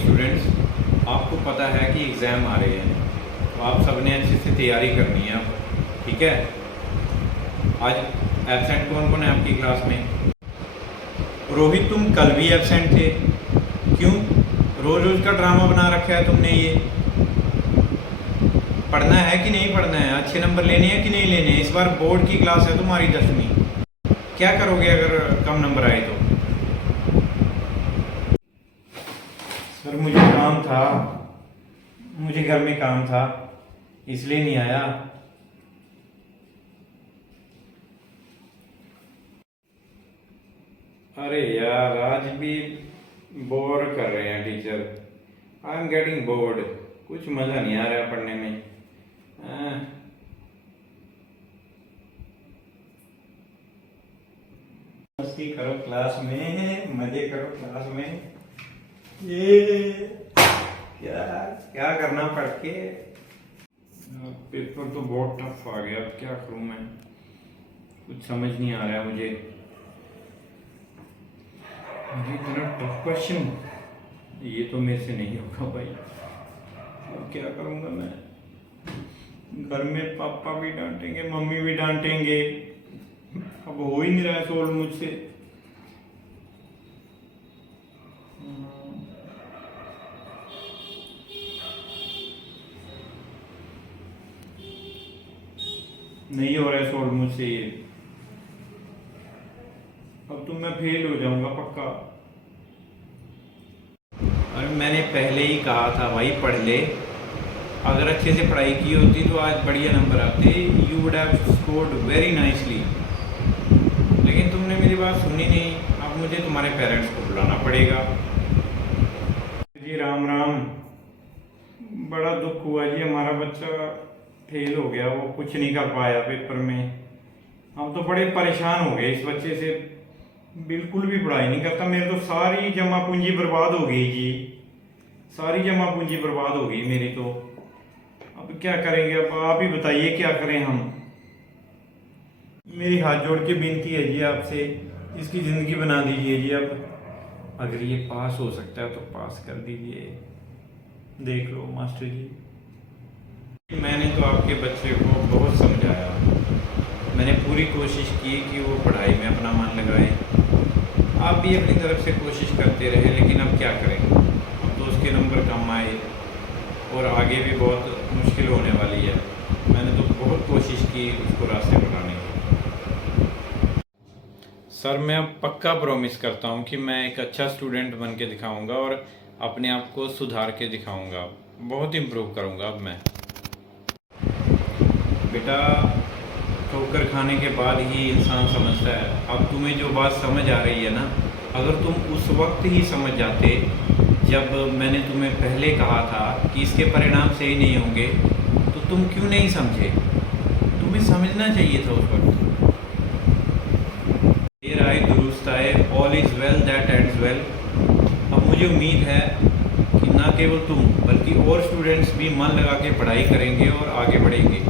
Students, आपको पता है कि एग्ज़ाम आ रहे हैं, तो आप सब ने अच्छे से तैयारी करनी है अब, ठीक है। आज एब्सेंट कौन कौन है आपकी क्लास में? रोहित, तुम कल भी एब्सेंट थे, क्यों? रोज़ रोज़ का ड्रामा बना रखा है तुमने। ये पढ़ना है कि नहीं पढ़ना है? अच्छे नंबर लेने हैं कि नहीं लेने हैं? इस बार बोर्ड की क्लास है तुम्हारी 10वीं। क्या करोगे अगर कम नंबर आए तो? सर मुझे काम था, मुझे घर में काम था, इसलिए नहीं आया। अरे यार, आज भी बोर कर रहे हैं teacher. I am getting bored, कुछ मज़ा नहीं आ रहा है पढ़ने में। मस्ती करो क्लास में, मजे करो क्लास में। ये क्या क्या करना पड़ के? पेपर तो बहुत टफ आ गया, अब क्या करूं मैं? कुछ समझ नहीं आ रहा है मुझे। इतना टफ क्वेश्चन, ये तो मेरे से नहीं होगा भाई। अब क्या करूंगा मैं? घर में पापा भी डांटेंगे, मम्मी भी डांटेंगे। अब हो ही नहीं रहा है सोल्व मुझसे। नहीं हो रहा है सोल्व मुझसे ये। अब तो मैं फेल हो जाऊंगा पक्का। अरे मैंने पहले ही कहा था भाई, पढ़ ले। अगर अच्छे से पढ़ाई की होती तो आज बढ़िया नंबर आते। You would have scored very nicely. लेकिन तुमने मेरी बात सुनी नहीं। अब मुझे तुम्हारे पेरेंट्स को बुलाना पड़ेगा। जी राम राम। बड़ा दुख हुआ जी, हमारा बच्चा फेल हो गया, वो कुछ नहीं कर पाया पेपर में। हम तो बड़े परेशान हो गए इस बच्चे से। बिल्कुल भी पढ़ाई नहीं करता। मेरे तो सारी जमा पूंजी बर्बाद हो गई जी, सारी जमा पूंजी बर्बाद हो गई मेरी तो। अब क्या करेंगे? अब आप ही बताइए क्या करें हम। मेरी हाथ जोड़ के विनती है जी आपसे, इसकी ज़िंदगी बना दीजिए जी। अब अगर ये पास हो सकता है तो पास कर दीजिए। देख लो मास्टर जी, मैंने तो आपके बच्चे को बहुत समझाया। मैंने पूरी कोशिश की कि वो पढ़ाई में अपना मन लगाए। आप भी अपनी तरफ से कोशिश करते रहे, लेकिन अब क्या करें? अब तो उसके नंबर कम आए और आगे भी बहुत मुश्किल होने वाली है। मैंने तो बहुत कोशिश की उसको रास्ते बनाने की। सर मैं अब पक्का प्रॉमिस करता हूँ कि मैं एक अच्छा स्टूडेंट बन के दिखाऊँगा और अपने आप को सुधार के दिखाऊँगा। बहुत इम्प्रूव करूँगा अब मैं। बेटा, ठोकर खाने के बाद ही इंसान समझता है। अब तुम्हें जो बात समझ आ रही है ना, अगर तुम उस वक्त ही समझ जाते जब मैंने तुम्हें पहले कहा था कि इसके परिणाम सही नहीं होंगे, तो तुम क्यों नहीं समझे? तुम्हें समझना चाहिए था उस वक्त। देर आए दुरुस्त आए, all is well that ends well. अब मुझे उम्मीद है कि ना केवल तुम बल्कि और स्टूडेंट्स भी मन लगा के पढ़ाई करेंगे और आगे बढ़ेंगे।